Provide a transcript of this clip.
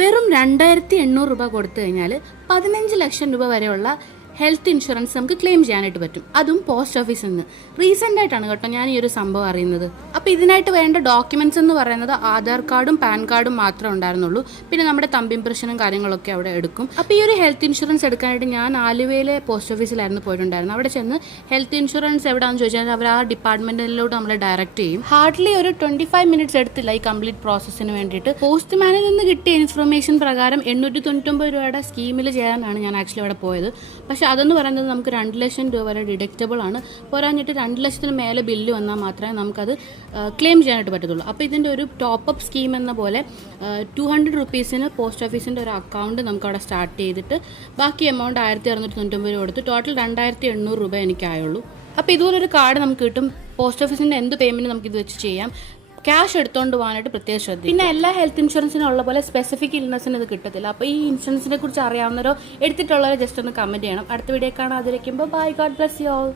വെറും 2800 രൂപ കൊടുത്തു കഴിഞ്ഞാൽ 15 ലക്ഷം രൂപ വരെയുള്ള ഹെൽത്ത് ഇൻഷുറൻസ് നമുക്ക് ക്ലെയിം ചെയ്യാനായിട്ട് പറ്റും. അതും പോസ്റ്റ് ഓഫീസിൽ നിന്ന്. റീസെൻ്റ് ആയിട്ടാണ് കേട്ടോ ഞാൻ ഈ ഒരു സംഭവം അറിയുന്നത്. അപ്പോൾ ഇതിനായിട്ട് വേണ്ട ഡോക്യുമെൻറ്റ്സ് എന്ന് പറയുന്നത് ആധാർ കാർഡും പാൻ കാർഡും മാത്രമേ ഉണ്ടായിരുന്നുള്ളൂ. പിന്നെ നമ്മുടെ തമ്പ് ഇംപ്രഷനും കാര്യങ്ങളൊക്കെ അവിടെ എടുക്കും. അപ്പോൾ ഈ ഒരു ഹെൽത്ത് ഇൻഷുറൻസ് എടുക്കാനായിട്ട് ഞാൻ ആലുവയിലെ പോസ്റ്റ് ഓഫീസിലായിരുന്നു പോയിട്ടുണ്ടായിരുന്നത്. അവിടെ ചെന്ന് ഹെൽത്ത് ഇൻഷുറൻസ് എവിടെയാണെന്ന് ചോദിച്ചാൽ അവർ ആ ഡിപ്പാർട്ട്മെൻറ്റിലോട്ട് നമ്മളെ ഡയറക്റ്റ് ചെയ്യും. ഹാർഡ്ലി ഒരു 25 മിനിറ്റ്സ് എടുത്തില്ല ഈ കംപ്ലീറ്റ് പ്രോസസ്സിന് വേണ്ടിയിട്ട്. പോസ്റ്റ്മാനിൽ നിന്ന് കിട്ടിയ ഇൻഫർമേഷൻ പ്രകാരം 899 രൂപയുടെ സ്കീമിൽ ചേരാനാണ് ഞാൻ ആക്ച്വലി അവിടെ പോയത്. പക്ഷേ അതെന്ന് പറയുന്നത് നമുക്ക് 2 ലക്ഷം രൂപ വരെ ഡിഡക്റ്റബിൾ ആണ്. പോരാഞ്ഞിട്ട് 2 ലക്ഷത്തിന് മേലെ ബില്ല് വന്നാൽ മാത്രമേ നമുക്കത് ക്ലെയിം ചെയ്യാനായിട്ട് പറ്റത്തുള്ളൂ. അപ്പോൾ ഇതിൻ്റെ ഒരു ടോപ്പ് സ്കീം എന്ന പോലെ 200 റുപ്പീസിന് പോസ്റ്റ് ഓഫീസിൻ്റെ ഒരു അക്കൗണ്ട് നമുക്ക് അവിടെ സ്റ്റാർട്ട് ചെയ്തിട്ട് ബാക്കി എമൗണ്ട് 1699 രൂപ കൊടുത്ത് ടോട്ടൽ 2800 രൂപ എനിക്കായുള്ളൂ. അപ്പോൾ ഇതുപോലൊരു കാർഡ് നമുക്ക് കിട്ടും. പോസ്റ്റ് ഓഫീസിൻ്റെ എന്ത് പേയ്മെൻറ്റ് നമുക്കിത് വെച്ച് ചെയ്യാം. ക്യാഷ് എടുത്തുകൊണ്ട് പോകാനായിട്ട് പ്രത്യേകം ശ്രദ്ധിക്കും. പിന്നെ എല്ലാ ഹെൽത്ത് ഇൻഷുറൻസിനും ഉള്ള പോലെ സ്പെസിഫിക് ഇൽനെസ്സിന് ഇത് കിട്ടത്തില്ല. അപ്പോൾ ഈ ഇൻഷുറൻസിനെ കുറിച്ച് അറിയാവുന്നവരോ എടുത്തിട്ടുള്ളവരോ ജസ്റ്റ് ഒന്ന് കമൻറ്റ് ചെയ്യണം. അടുത്ത വീഡിയോ കാണാതിരിക്കുമ്പോൾ bye, God bless you all.